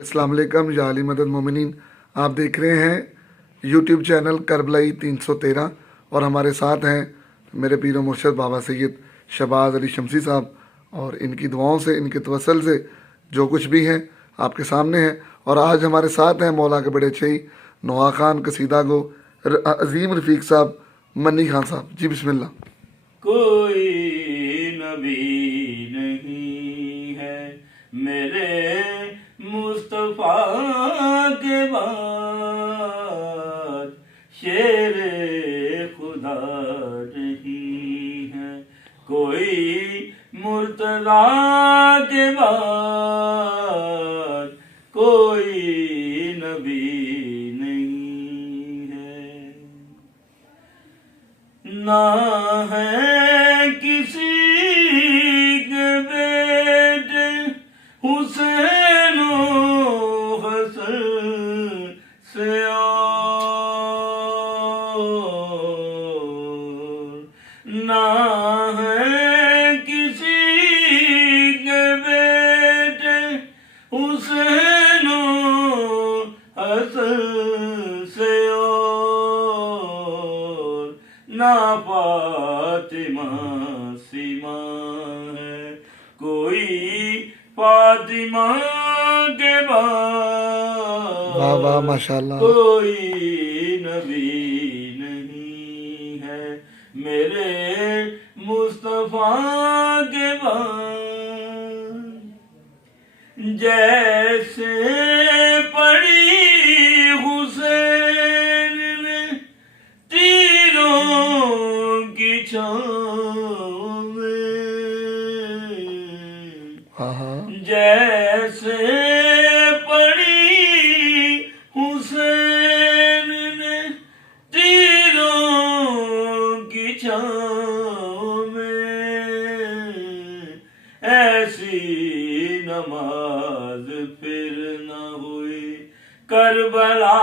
अस्सलाम वालेकुम या अली मदद मोमिनीन। आप देख रहे हैं यूट्यूब चैनल करबलाई 313 और हमारे साथ हैं मेरे पीर मुर्शद बाबा सैयद शहबाज अली शमसी साहब, और इनकी दुआओं से, इनके तवसल से जो कुछ भी है आपके सामने है। और आज हमारे साथ हैं मौला के बड़े छई नवा खान कसीदा गो अजीम रफ़ीक साहब मन्नी खान साहब। जी बिस्मिल्लाह। कोई नबी नहीं है मेरे मुस्तफा के बाद, शेरे खुदा नहीं है कोई मुर्तज़ा के बाद, कोई नबी नहीं है। ना है किसी के बेटे हुसैन हसन से और, ना है किसी के बेटे हुसैन हसन से और, ना फातिमा सीमा है कोई फातिमा के बाद, वाह वाह माशाल्लाह। कोई नबी नहीं है मेरे मुस्तफा के बाद। जैसे पड़ी हुसैन ने तीरों की छाँव में, हाँ हाँ, जैसे पड़ी हुसैन ने तीरों की छाँव में, ऐसी नमाज फिर न हुई करबला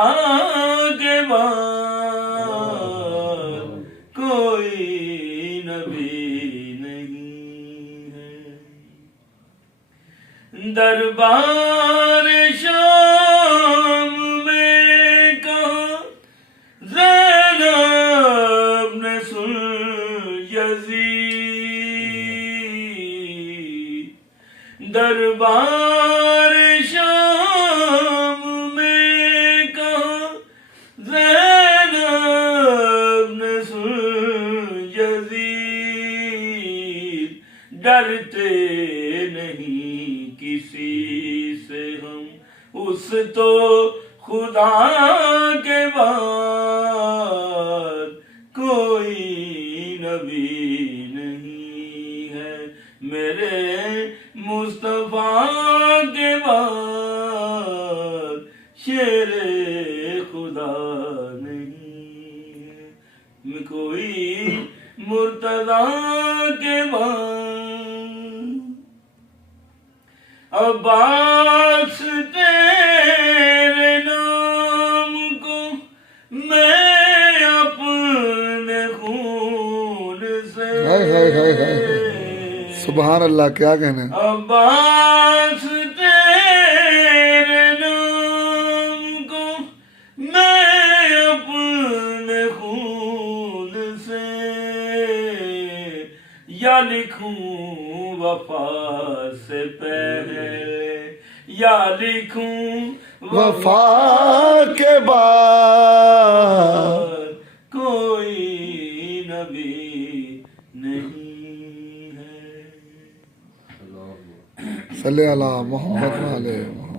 के बाद, कोई नबी नहीं है। दरबार शाम में कहा ज़ैनब ने सुन यज़ीद, दरबार शाम में कहा ज़ैनब ने सुन यज़ीद, डरते नहीं किसी से हम उस तो खुदा के बाद, कोई नबी नहीं है मेरे मुस्तफा के बाद, शेरे खुदा नहीं है कोई मुर्तज़ा के बाद। अब्बास तेरे नाम को मैं अपने खून से, हाय हाय हाय हाय, सुबहान अल्लाह, क्या कहना है। अब्बास तेरे नाम को मैं अपने खून से, या लिखूं वफा से पहले, या लिखूं वफा के बाद, कोई नबी नहीं है। सल्ले अला मोहम्मद वाले मोहम्मद।